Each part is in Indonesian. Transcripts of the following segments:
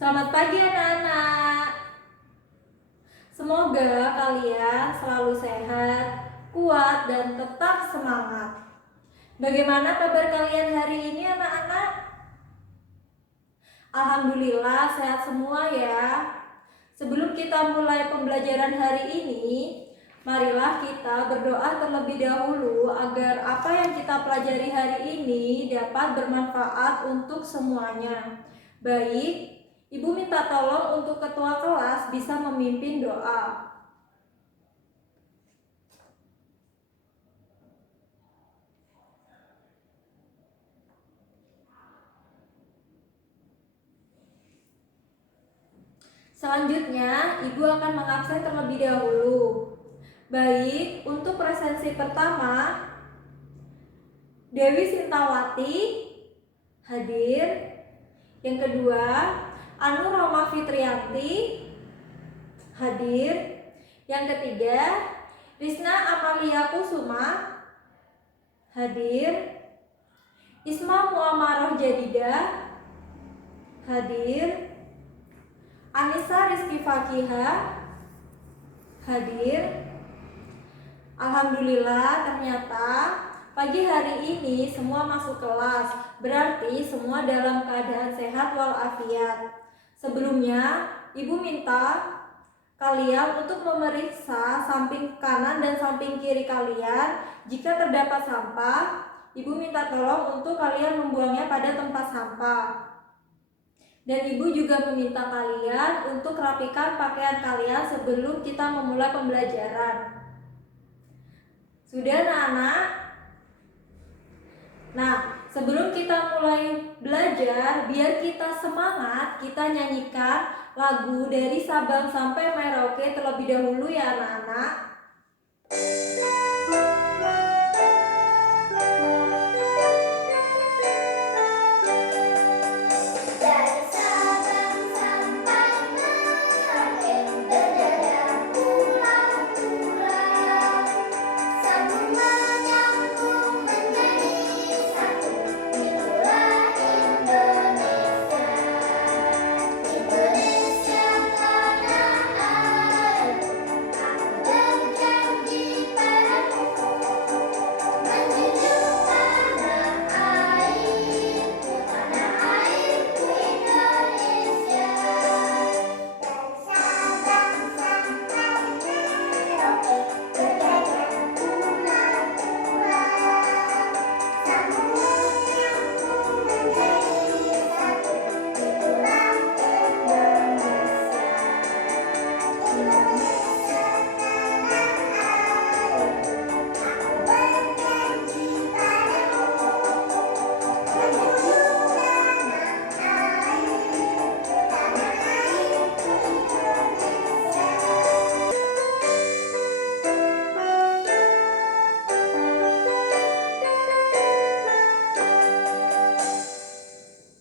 Selamat pagi anak-anak. Semoga kalian selalu sehat, kuat, dan tetap semangat. Bagaimana kabar kalian hari ini anak-anak? Alhamdulillah sehat semua ya. Sebelum kita mulai pembelajaran hari ini, marilah kita berdoa terlebih dahulu agar apa yang kita pelajari hari ini dapat bermanfaat untuk semuanya. Baik, Ibu minta tolong untuk ketua kelas bisa memimpin doa. Selanjutnya, Ibu akan mengabsen terlebih dahulu. Baik, untuk presensi pertama, Dewi Sintawati hadir. Yang kedua, Anu Roma Fitrianti hadir. Yang ketiga, Risna Amalia Kusuma hadir. Isma Muamaroh Jadida hadir. Anissa Rizky Fakiha hadir. Alhamdulillah ternyata pagi hari ini semua masuk kelas, berarti semua dalam keadaan sehat walafiat. Sebelumnya, Ibu minta kalian untuk memeriksa samping kanan dan samping kiri kalian. Jika terdapat sampah, Ibu minta tolong untuk kalian membuangnya pada tempat sampah. Dan Ibu juga meminta kalian untuk rapikan pakaian kalian sebelum kita memulai pembelajaran. Sudah anak-anak? Nah, sebelum kita mulai belajar, biar kita semangat, kita nyanyikan lagu dari Sabang sampai Merauke terlebih dahulu ya anak-anak.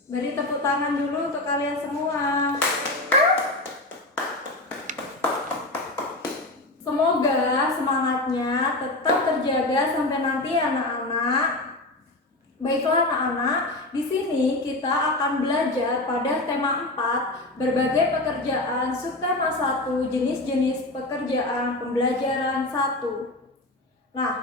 Beri tepuk tangan dulu untuk kalian semua. Semoga semangatnya tetap terjaga sampai nanti anak-anak. Baiklah anak-anak, di sini kita akan belajar pada tema 4, berbagai pekerjaan subtema 1, jenis-jenis pekerjaan pembelajaran 1. Nah,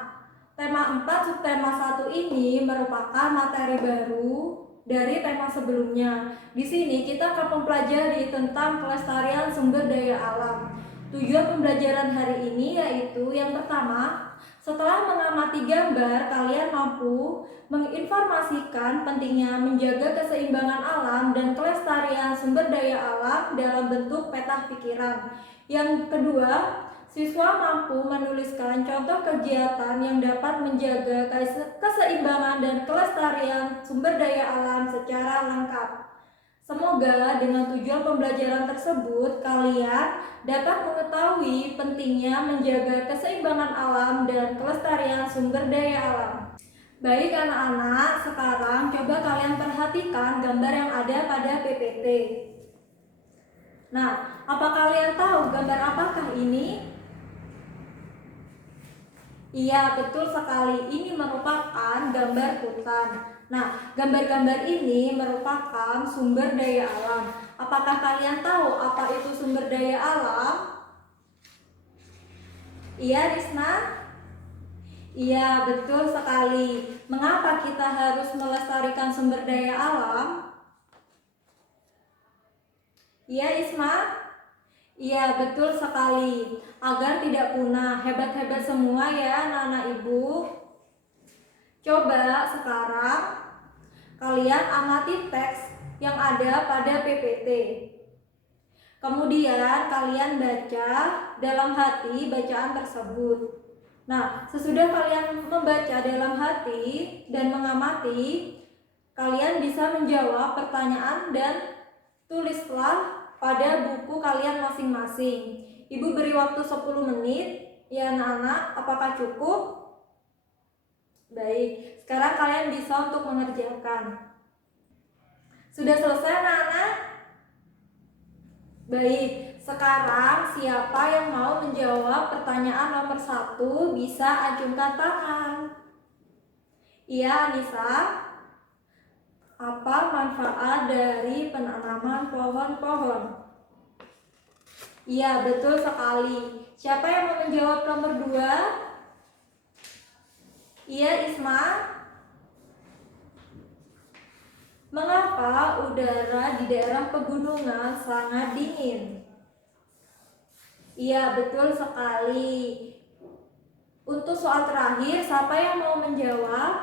tema 4 subtema 1 ini merupakan materi baru dari tema sebelumnya. Di sini kita akan mempelajari tentang kelestarian sumber daya alam. Tujuan pembelajaran hari ini yaitu yang pertama, setelah mengamati gambar, kalian mampu menginformasikan pentingnya menjaga keseimbangan alam dan kelestarian sumber daya alam dalam bentuk peta pikiran. Yang kedua, siswa mampu menuliskan contoh kegiatan yang dapat menjaga keseimbangan dan kelestarian sumber daya alam secara lengkap. Semoga dengan tujuan pembelajaran tersebut, kalian dapat mengetahui pentingnya menjaga keseimbangan alam dan kelestarian sumber daya alam. Baik anak-anak, sekarang coba kalian perhatikan gambar yang ada pada PPT. Nah, apa kalian tahu gambar apakah ini? Iya, betul sekali. Ini merupakan gambar hutan. Nah, gambar-gambar ini merupakan sumber daya alam. Apakah kalian tahu apa itu sumber daya alam? Iya, Risna? Iya, betul sekali. Mengapa kita harus melestarikan sumber daya alam? Iya, Isma? Iya, betul sekali. Agar tidak punah. Hebat-hebat semua ya anak-anak ibu. Coba sekarang kalian amati teks yang ada pada PPT. Kemudian kalian baca dalam hati bacaan tersebut. Nah, sesudah kalian membaca dalam hati dan mengamati, kalian bisa menjawab pertanyaan dan tulislah pada buku kalian masing-masing. Ibu beri waktu 10 menit ya anak-anak, apakah cukup? Baik, sekarang kalian bisa untuk mengerjakan. Sudah selesai anak-anak? Baik, sekarang siapa yang mau menjawab pertanyaan nomor 1 bisa acungkan tangan. Iya, Anissa. Apa manfaat dari penanaman pohon-pohon? Iya, betul sekali. Siapa yang mau menjawab nomor 2? Iya, Isma. Mengapa udara di daerah pegunungan sangat dingin? Iya, betul sekali. Untuk soal terakhir, siapa yang mau menjawab?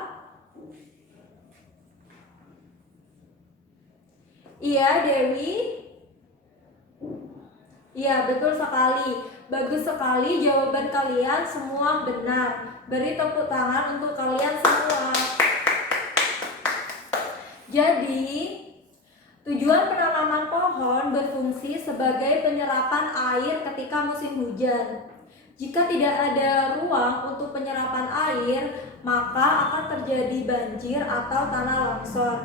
Iya, Dewi. Iya, betul sekali. Bagus sekali jawaban kalian semua benar. Beri tepuk tangan untuk kalian semua. Jadi, tujuan penanaman pohon berfungsi sebagai penyerapan air ketika musim hujan. Jika tidak ada ruang untuk penyerapan air, maka akan terjadi banjir atau tanah longsor.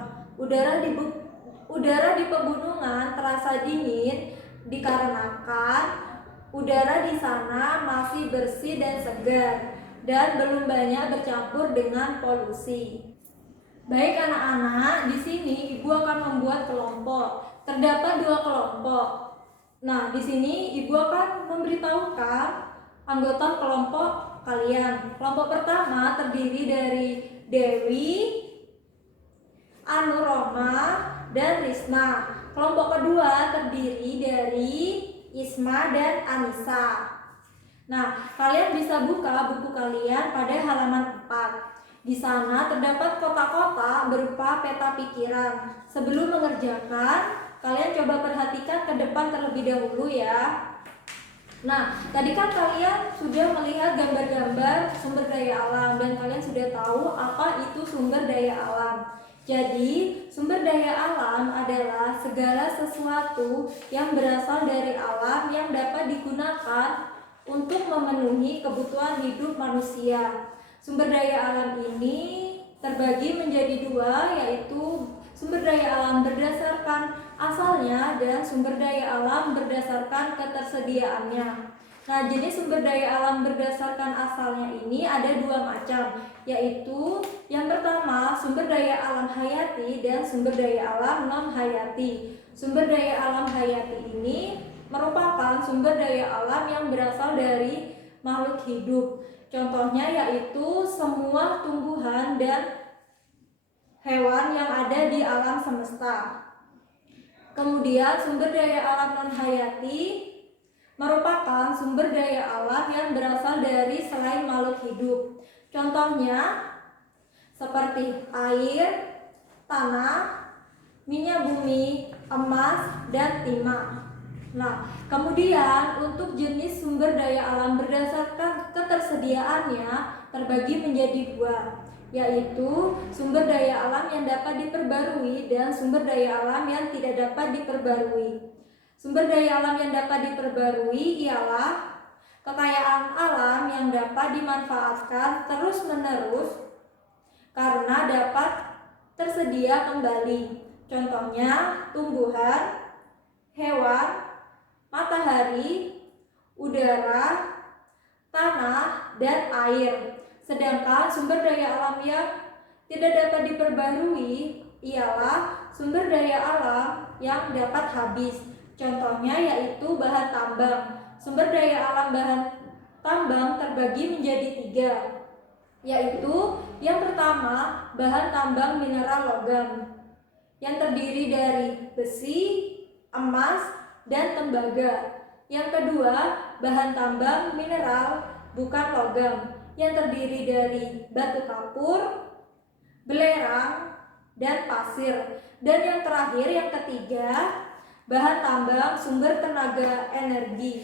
Udara di pegunungan terasa dingin dikarenakan udara di sana masih bersih dan segar dan belum banyak bercampur dengan polusi. Baik anak-anak, di sini ibu akan membuat kelompok. Terdapat 2 kelompok. Nah, di sini ibu akan memberitahukan anggota kelompok kalian. Kelompok pertama terdiri dari Dewi, Anuroma, dan Risna. Kelompok kedua terdiri dari Isma dan Anissa. Nah, kalian bisa buka buku kalian pada halaman 4. Di sana terdapat kotak-kotak berupa peta pikiran. Sebelum mengerjakan, kalian coba perhatikan ke depan terlebih dahulu ya. Nah, tadi kan kalian sudah melihat gambar-gambar sumber daya alam dan kalian sudah tahu apa itu sumber daya alam. Jadi, sumber daya alam adalah segala sesuatu yang berasal dari alam yang dapat digunakan untuk memenuhi kebutuhan hidup manusia. Sumber daya alam ini terbagi menjadi 2, yaitu sumber daya alam berdasarkan asalnya dan sumber daya alam berdasarkan ketersediaannya. Nah, jenis sumber daya alam berdasarkan asalnya ini ada 2 macam, yaitu yang pertama sumber daya alam hayati dan sumber daya alam non-hayati. Sumber daya alam hayati ini merupakan sumber daya alam yang berasal dari makhluk hidup. Contohnya yaitu semua tumbuhan dan hewan yang ada di alam semesta. Kemudian sumber daya alam non-hayati merupakan sumber daya alam yang berasal dari selain makhluk hidup. Contohnya seperti air, tanah, minyak bumi, emas, dan timah. Nah, kemudian untuk jenis sumber daya alam berdasarkan ketersediaannya terbagi menjadi 2, yaitu sumber daya alam yang dapat diperbarui dan sumber daya alam yang tidak dapat diperbarui. Sumber daya alam yang dapat diperbarui ialah kekayaan alam yang dapat dimanfaatkan terus-menerus karena dapat tersedia kembali. Contohnya tumbuhan, hewan, matahari, udara, tanah, dan air. Sedangkan sumber daya alam yang tidak dapat diperbarui ialah sumber daya alam yang dapat habis. Contohnya yaitu bahan tambang. Sumber daya alam bahan tambang terbagi menjadi 3, yaitu yang pertama bahan tambang mineral logam yang terdiri dari besi, emas, dan tembaga. Yang kedua bahan tambang mineral bukan logam yang terdiri dari batu kapur, belerang, dan pasir. Dan yang terakhir, yang ketiga, bahan tambang sumber tenaga energi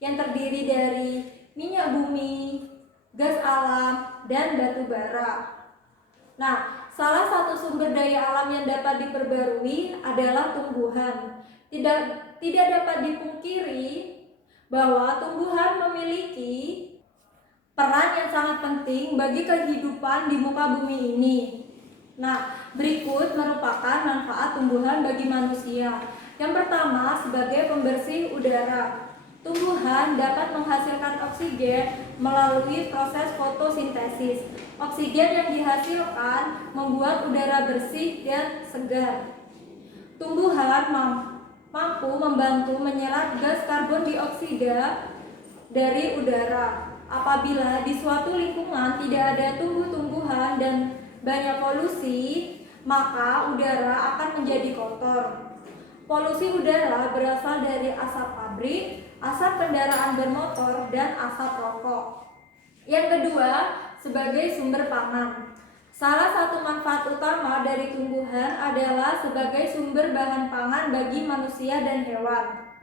yang terdiri dari minyak bumi, gas alam, dan batu bara. Nah, salah satu sumber daya alam yang dapat diperbarui adalah tumbuhan. Tidak dapat dipungkiri bahwa tumbuhan memiliki peran yang sangat penting bagi kehidupan di muka bumi ini. Nah, berikut merupakan manfaat tumbuhan bagi manusia. Yang pertama, sebagai pembersih udara. Tumbuhan dapat menghasilkan oksigen melalui proses fotosintesis. Oksigen yang dihasilkan membuat udara bersih dan segar. Tumbuhan mampu membantu menyerap gas karbon dioksida dari udara. Apabila di suatu lingkungan tidak ada tumbuh-tumbuhan dan banyak polusi, maka udara akan menjadi kotor. Polusi udara berasal dari asap pabrik, asap kendaraan bermotor, dan asap rokok. Yang kedua, sebagai sumber pangan. Salah satu manfaat utama dari tumbuhan adalah sebagai sumber bahan pangan bagi manusia dan hewan.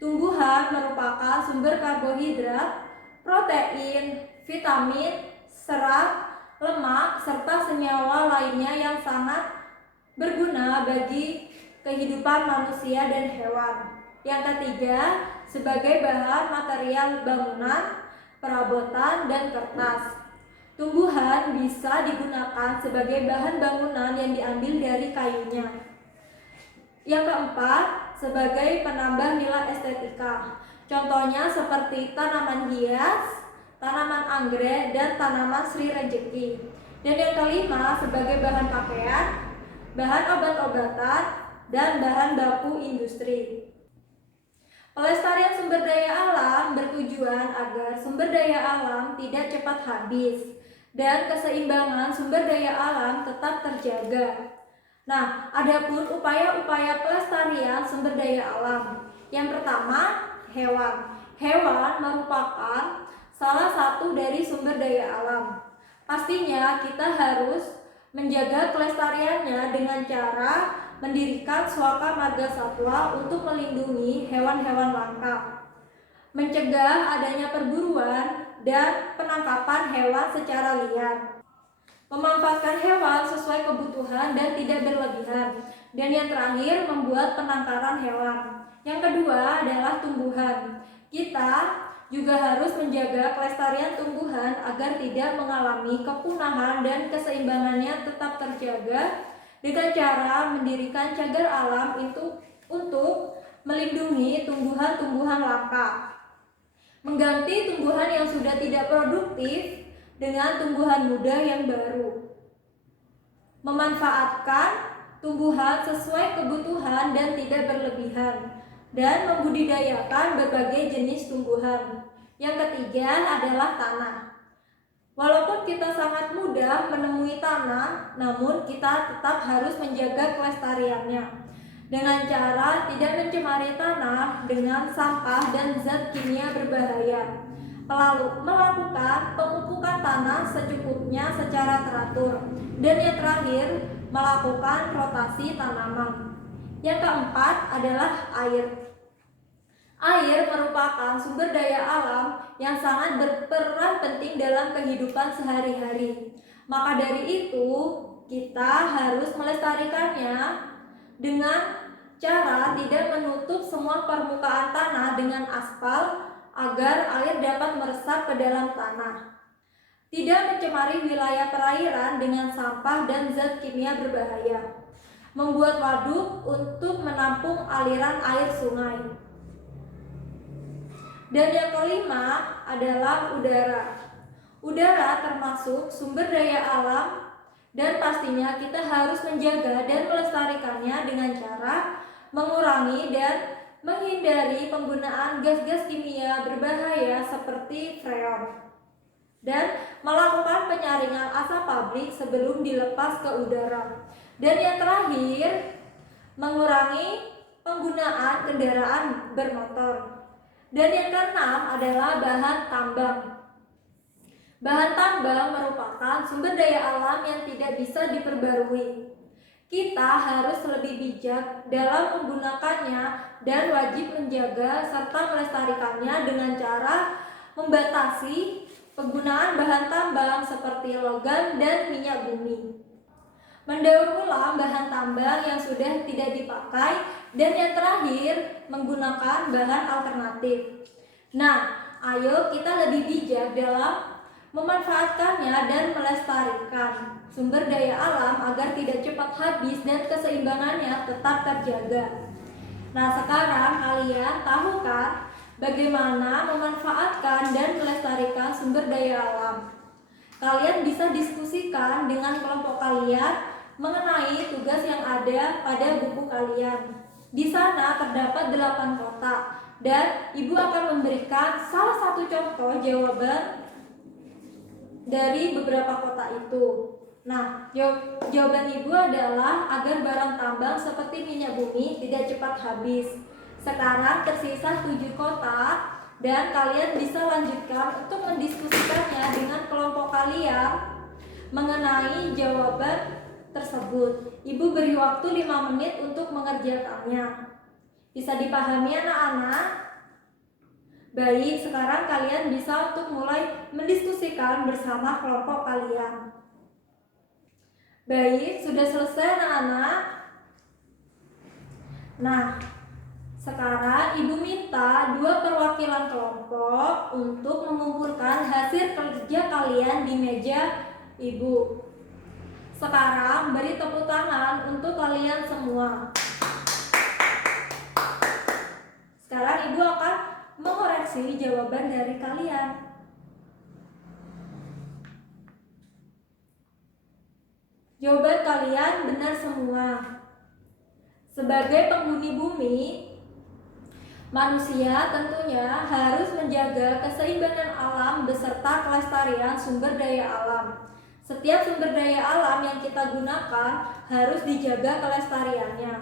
Tumbuhan merupakan sumber karbohidrat, protein, vitamin, serat, lemak, serta senyawa lainnya yang sangat berguna bagi kehidupan manusia dan hewan. Yang ketiga, sebagai bahan material bangunan, perabotan, dan kertas. Tumbuhan bisa digunakan sebagai bahan bangunan yang diambil dari kayunya. Yang keempat, sebagai penambah nilai estetika. Contohnya seperti tanaman hias, tanaman anggrek, dan tanaman Sri Rejeki. Dan yang kelima, sebagai bahan pakaian, bahan obat-obatan, dan bahan baku industri. Pelestarian sumber daya alam bertujuan agar sumber daya alam tidak cepat habis dan keseimbangan sumber daya alam tetap terjaga. Nah, adapun upaya-upaya pelestarian sumber daya alam. Yang pertama, hewan. Hewan merupakan salah satu dari sumber daya alam. Pastinya kita harus menjaga kelestariannya dengan cara mendirikan suaka marga satwa untuk melindungi hewan-hewan langka, mencegah adanya perburuan dan penangkapan hewan secara liar, memanfaatkan hewan sesuai kebutuhan dan tidak berlebihan, dan yang terakhir membuat penangkaran hewan. Yang kedua adalah tumbuhan. Kita juga harus menjaga kelestarian tumbuhan agar tidak mengalami kepunahan dan keseimbangannya tetap terjaga dengan cara mendirikan cagar alam itu untuk melindungi tumbuhan-tumbuhan langka, mengganti tumbuhan yang sudah tidak produktif dengan tumbuhan muda yang baru, memanfaatkan tumbuhan sesuai kebutuhan dan tidak berlebihan, dan membudidayakan berbagai jenis tumbuhan. Yang ketiga adalah tanah. Walaupun kita sangat mudah menemui tanah, namun kita tetap harus menjaga kelestariannya dengan cara tidak mencemari tanah dengan sampah dan zat kimia berbahaya. Lalu melakukan pemupukan tanah secukupnya secara teratur. Dan yang terakhir, melakukan rotasi tanaman. Yang keempat adalah air. Air merupakan sumber daya alam yang sangat berperan penting dalam kehidupan sehari-hari. Maka dari itu, kita harus melestarikannya dengan cara tidak menutup semua permukaan tanah dengan aspal agar air dapat meresap ke dalam tanah. Tidak mencemari wilayah perairan dengan sampah dan zat kimia berbahaya. Membuat waduk untuk menampung aliran air sungai. Dan yang kelima adalah udara. Udara termasuk sumber daya alam Dan pastinya kita harus menjaga dan melestarikannya dengan cara mengurangi dan menghindari penggunaan gas-gas kimia berbahaya seperti freon, dan melakukan penyaringan asap pabrik sebelum dilepas ke udara. Dan yang terakhir, mengurangi penggunaan kendaraan bermotor. Dan yang keenam adalah bahan tambang. Bahan tambang merupakan sumber daya alam yang tidak bisa diperbarui. Kita harus lebih bijak dalam menggunakannya dan wajib menjaga serta melestarikannya dengan cara membatasi penggunaan bahan tambang seperti logam dan minyak bumi, mendaur ulang bahan tambang yang sudah tidak dipakai, dan yang terakhir menggunakan bahan alternatif. Nah, ayo kita lebih bijak dalam memanfaatkannya dan melestarikan sumber daya alam agar tidak cepat habis dan keseimbangannya tetap terjaga. Nah, sekarang kalian tahu kan bagaimana memanfaatkan dan melestarikan sumber daya alam? Kalian bisa diskusikan dengan kelompok kalian mengenai tugas yang ada pada buku kalian. Di sana terdapat 8 kotak dan Ibu akan memberikan salah satu contoh jawaban dari beberapa kotak itu. Nah, jawaban Ibu adalah agar barang tambang seperti minyak bumi tidak cepat habis. Sekarang tersisa 7 kotak dan kalian bisa lanjutkan untuk mendiskusikannya dengan kelompok kalian mengenai jawaban tersebut. Ibu beri waktu 5 menit untuk mengerjakannya. Bisa dipahami anak-anak? Baik, sekarang kalian bisa untuk mulai mendiskusikan bersama kelompok kalian. Baik, sudah selesai anak-anak? Nah, sekarang Ibu minta 2 perwakilan kelompok untuk mengumpulkan hasil kerja kalian di meja Ibu. Sekarang beri tepuk tangan untuk kalian semua. Sekarang Ibu akan mengoreksi jawaban dari kalian. Jawaban kalian benar semua. Sebagai penghuni bumi, manusia tentunya harus menjaga keseimbangan alam beserta kelestarian sumber daya alam. Setiap sumber daya alam yang kita gunakan harus dijaga kelestariannya.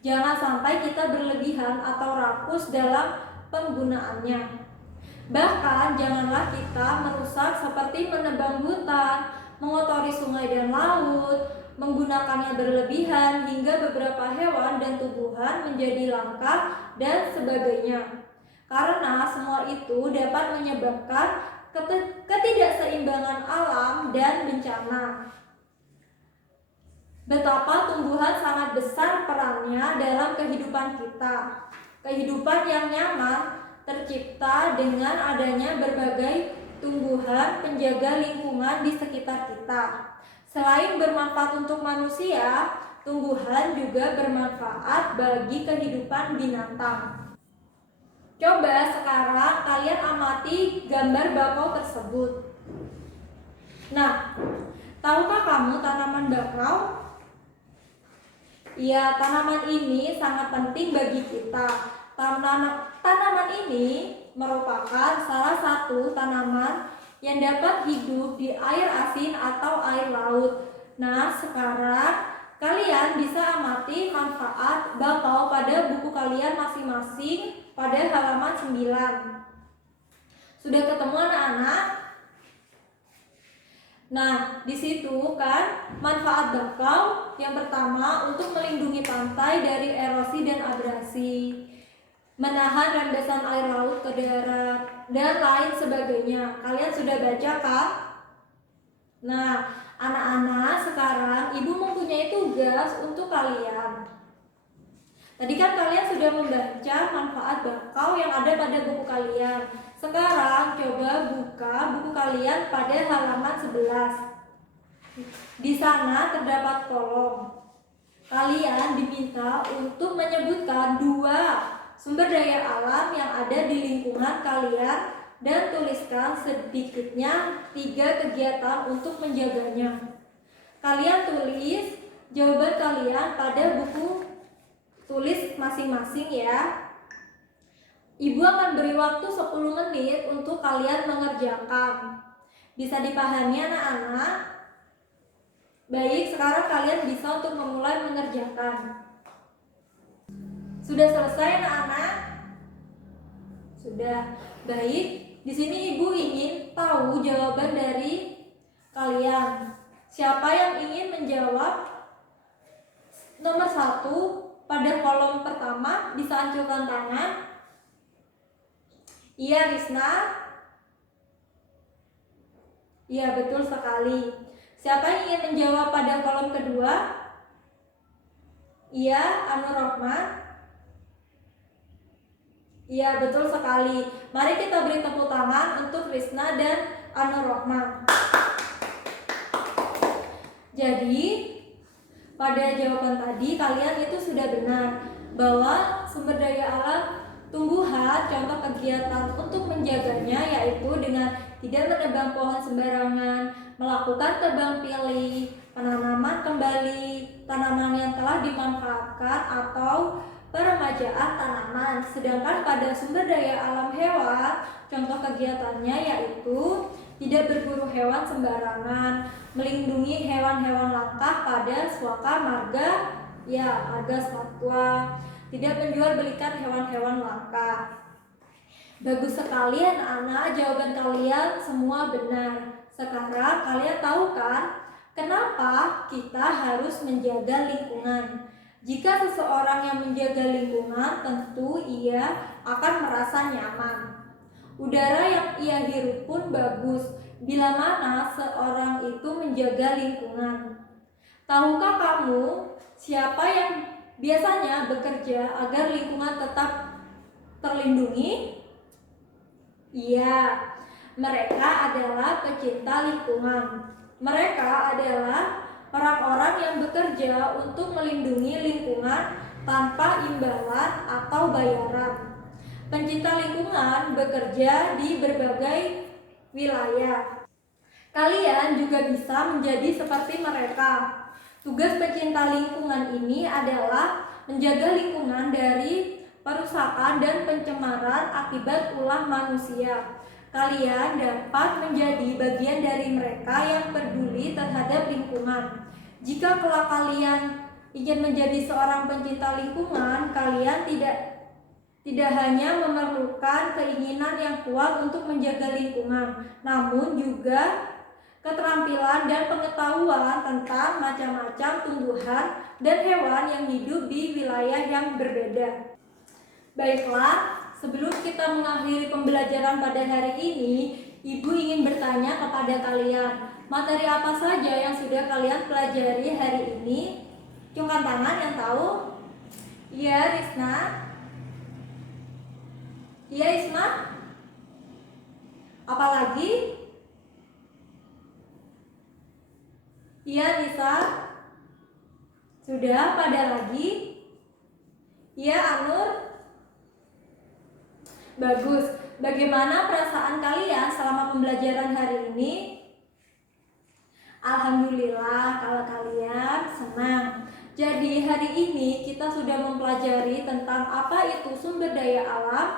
Jangan sampai kita berlebihan atau rakus dalam penggunaannya. Bahkan janganlah kita merusak seperti menebang hutan, mengotori sungai dan laut, menggunakannya berlebihan hingga beberapa hewan dan tumbuhan menjadi langka dan sebagainya. Karena semua itu dapat menyebabkan ketidakseimbangan alam dan bencana. Betapa tumbuhan sangat besar perannya dalam kehidupan kita. Kehidupan yang nyaman tercipta dengan adanya berbagai tumbuhan penjaga lingkungan di sekitar kita. Selain bermanfaat untuk manusia, tumbuhan juga bermanfaat bagi kehidupan binatang. Coba sekarang kalian amati gambar bakau tersebut. Nah, tahukah kamu tanaman bakau? Ya, tanaman ini sangat penting bagi kita. Tanaman ini merupakan salah satu tanaman yang dapat hidup di air asin atau air laut. Nah, sekarang kalian bisa amati manfaat bakau pada buku kalian masing-masing pada halaman 9. Sudah ketemu anak-anak? Nah, di situ kan manfaat bakau yang pertama untuk melindungi pantai dari erosi dan abrasi, menahan rembesan air laut ke darat, dan lain sebagainya. Kalian sudah baca kan? Nah, anak-anak, sekarang Ibu mempunyai tugas untuk kalian. Tadi kan kalian sudah membaca manfaat bakau yang ada pada buku kalian. Sekarang coba buka buku kalian pada halaman 11. Di sana terdapat kolom. Kalian diminta untuk menyebutkan 2 sumber daya alam yang ada di lingkungan kalian dan tuliskan sedikitnya 3 kegiatan untuk menjaganya. Kalian tulis jawaban kalian pada buku tulis masing-masing ya. Ibu akan beri waktu 10 menit untuk kalian mengerjakan. Bisa dipahami anak-anak? Baik, sekarang kalian bisa untuk memulai mengerjakan. Sudah selesai anak-anak? Sudah. Baik, di sini ibu ingin tahu jawaban dari kalian. Siapa yang ingin menjawab nomor 1 pada kolom pertama? Bisa ancurkan tangan. Iya, Risna. Iya, betul sekali. Siapa yang ingin menjawab pada kolom kedua? Iya, Anur Rohman. Iya, betul sekali. Mari kita beri tepuk tangan untuk Risna dan Anur Rohman. Jadi, pada jawaban tadi kalian itu sudah benar bahwa sumber daya alam tumbuhan, contoh kegiatan untuk menjaganya yaitu dengan tidak menebang pohon sembarangan, melakukan tebang pilih, penanaman kembali tanaman yang telah dimanfaatkan atau peremajaan tanaman. Sedangkan pada sumber daya alam hewan, contoh kegiatannya yaitu tidak berburu hewan sembarangan, melindungi hewan-hewan langka pada suaka marga, ya marga satwa, tidak menjual belikan hewan-hewan langka. Bagus sekali anak-anak, jawaban kalian semua benar. Sekarang kalian tahu kan kenapa kita harus menjaga lingkungan? Jika seseorang yang menjaga lingkungan, tentu ia akan merasa nyaman. Udara yang ia hirup pun bagus bila mana seorang itu menjaga lingkungan. Tahukah kamu siapa yang biasanya bekerja agar lingkungan tetap terlindungi? Iya, mereka adalah pecinta lingkungan. Mereka adalah orang-orang yang bekerja untuk melindungi lingkungan tanpa imbalan atau bayaran. Pencinta lingkungan bekerja di berbagai wilayah. Kalian juga bisa menjadi seperti mereka. Tugas pecinta lingkungan ini adalah menjaga lingkungan dari perusakan dan pencemaran akibat ulah manusia. Kalian dapat menjadi bagian dari mereka yang peduli terhadap lingkungan. Jika kelak kalian ingin menjadi seorang pencinta lingkungan, kalian tidak hanya memerlukan keinginan yang kuat untuk menjaga lingkungan, namun juga keterampilan dan pengetahuan tentang macam-macam tumbuhan dan hewan yang hidup di wilayah yang berbeda. Baiklah, sebelum kita mengakhiri pembelajaran pada hari ini, Ibu ingin bertanya kepada kalian, materi apa saja yang sudah kalian pelajari hari ini? Cungkan tangan yang tahu. Iya, Risna. Iya, Isma. Apalagi? Iya, Nisa. Sudah, pada lagi? Iya, Anur. Bagus. Bagaimana perasaan kalian selama pembelajaran hari ini? Alhamdulillah kalau kalian senang. Jadi hari ini kita sudah mempelajari tentang apa itu sumber daya alam,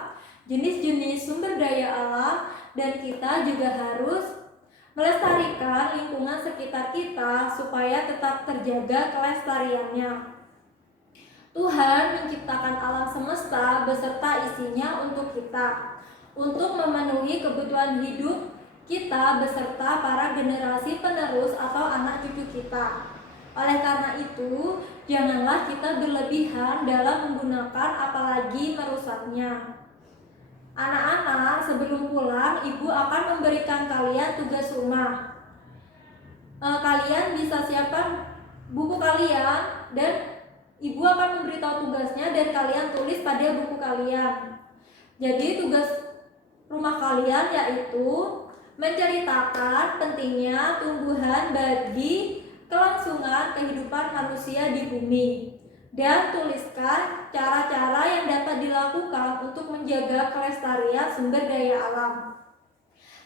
jenis-jenis sumber daya alam, dan kita juga harus melestarikan lingkungan sekitar kita supaya tetap terjaga kelestariannya. Tuhan menciptakan alam semesta beserta isinya untuk kita, untuk memenuhi kebutuhan hidup kita beserta para generasi penerus atau anak cucu kita. Oleh karena itu, janganlah kita berlebihan dalam menggunakan apalagi merusaknya. Anak-anak, sebelum pulang, Ibu akan memberikan kalian tugas rumah. Kalian bisa siapkan buku kalian dan Ibu akan memberitahu tugasnya dan kalian tulis pada buku kalian. Jadi tugas rumah kalian yaitu menceritakan pentingnya tumbuhan bagi kelangsungan kehidupan manusia di bumi, dan tuliskan cara-cara yang dapat dilakukan untuk menjaga kelestarian sumber daya alam.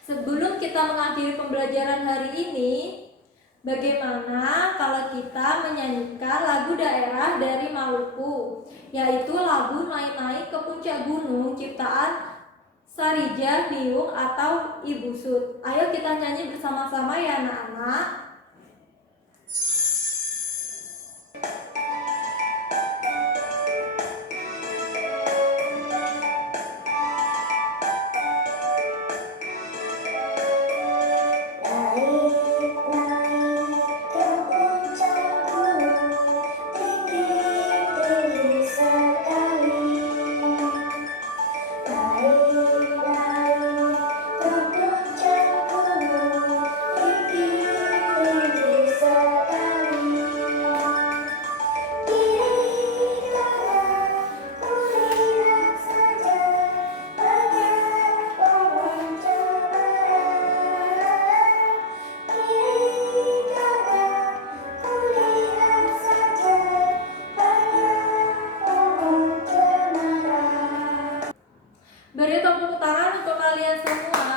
Sebelum kita mengakhiri pembelajaran hari ini, Bagaimana kalau kita menyanyikan lagu daerah dari Maluku, yaitu lagu Naik-Naik ke Puncak Gunung ciptaan Sarijah Biung atau Ibu Sud. Ayo kita nyanyi bersama-sama ya anak-anak. Beri tepuk tangan untuk kalian semua.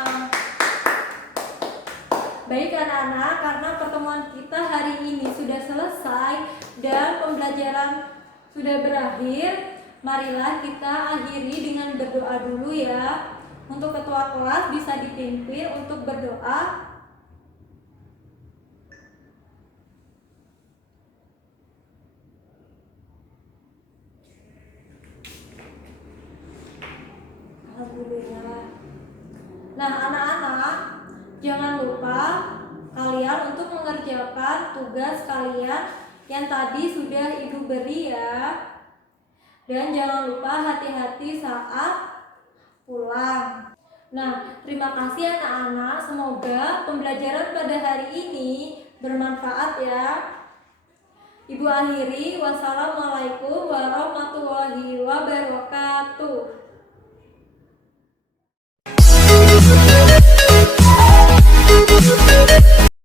Baik anak-anak, karena pertemuan kita hari ini sudah selesai dan pembelajaran sudah berakhir, marilah kita akhiri dengan berdoa dulu ya. Untuk ketua kelas bisa dipimpin untuk berdoa. Alhamdulillah. Nah anak-anak, jangan lupa kalian untuk mengerjakan tugas kalian yang tadi sudah ibu beri ya. Dan jangan lupa hati-hati saat pulang. Nah, terima kasih anak-anak. Semoga pembelajaran pada hari ini bermanfaat ya. Ibu akhiri, wassalamualaikum warahmatullahi wabarakatuh.